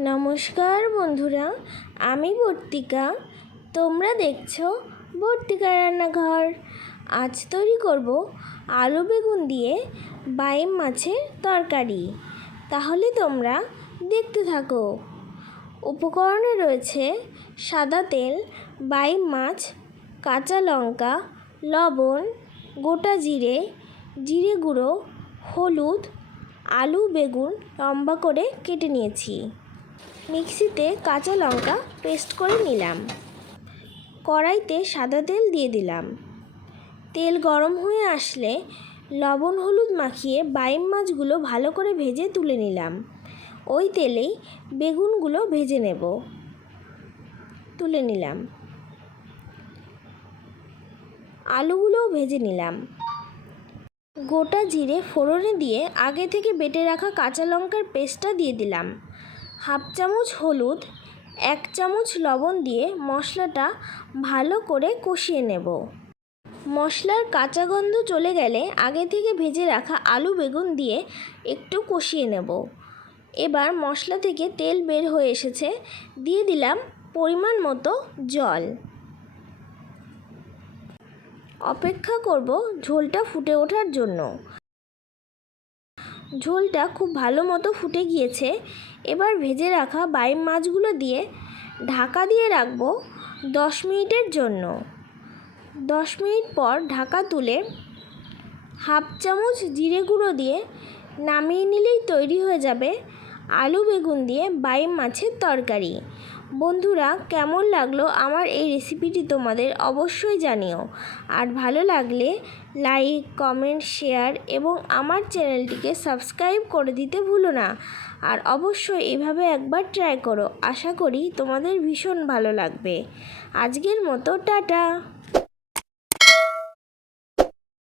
নমস্কার বন্ধুরা, আমি বর্তিকা। তোমরা দেখছো বর্তিকা রান্নাঘর। আজ তৈরি করব আলু বেগুন দিয়ে বাইম মাছের তরকারি। তাহলে তোমরা দেখতে থাকো। উপকরণে রয়েছে সাদা তেল, বাইম মাছ, কাঁচা লঙ্কা, লবণ, গোটা জিরে, জিরে গুঁড়ো, হলুদ, আলু বেগুন লম্বা করে কেটে নিয়েছি। মিক্সিতে কাঁচা লঙ্কা পেস্ট করে নিলাম। কড়াইতে সাদা তেল দিয়ে দিলাম। তেল গরম হয়ে আসলে লবণ হলুদ মাখিয়ে বাইম মাছগুলো ভালো করে ভেজে তুলে নিলাম। ওই তেলেই বেগুনগুলো ভেজে তুলে নিলাম। আলুগুলোও ভেজে নিলাম। গোটা জিরে ফোড়নে দিয়ে আগে থেকে বেটে রাখা কাঁচা লঙ্কার পেস্টটা দিয়ে দিলাম। হাফ চামচ হলুদ, 1 চামচ লবণ দিয়ে মশলাটা ভালো করে কষিয়ে নেব। মশলার কাঁচা গন্ধ চলে গেলে আগে থেকে ভেজে রাখা আলু বেগুন দিয়ে একটু কষিয়ে নেব। এবার মশলা থেকে তেল বের হয়ে এসেছে, দিয়ে দিলাম পরিমাণ মতো জল। অপেক্ষা করব ঝোলটা ফুটে ওঠার জন্য। ঝোলটা খুব ভালো মতো ফুটে গিয়েছে। এবার ভেজে রাখা বাইম মাছগুলো দিয়ে ঢাকা দিয়ে রাখবো 10 মিনিটের জন্য। 10 মিনিট পর ঢাকা তুলে হাফ চামচ জিরে গুঁড়ো দিয়ে নামিয়ে নিলেই তৈরি হয়ে যাবে আলু বেগুন দিয়ে বাইম মাছের তরকারি। বন্ধুরা, কেমন লাগলো আমার এই রেসিপিটি তোমাদের অবশ্যই জানিও। আর ভালো লাগলে লাইক, কমেন্ট, শেয়ার এবং আমার চ্যানেলটিকে সাবস্ক্রাইব করে দিতে ভুলো না। আর অবশ্যই এভাবে একবার ট্রাই করো। আশা করি তোমাদের ভীষণ ভালো লাগবে। আজকের মতো টাটা।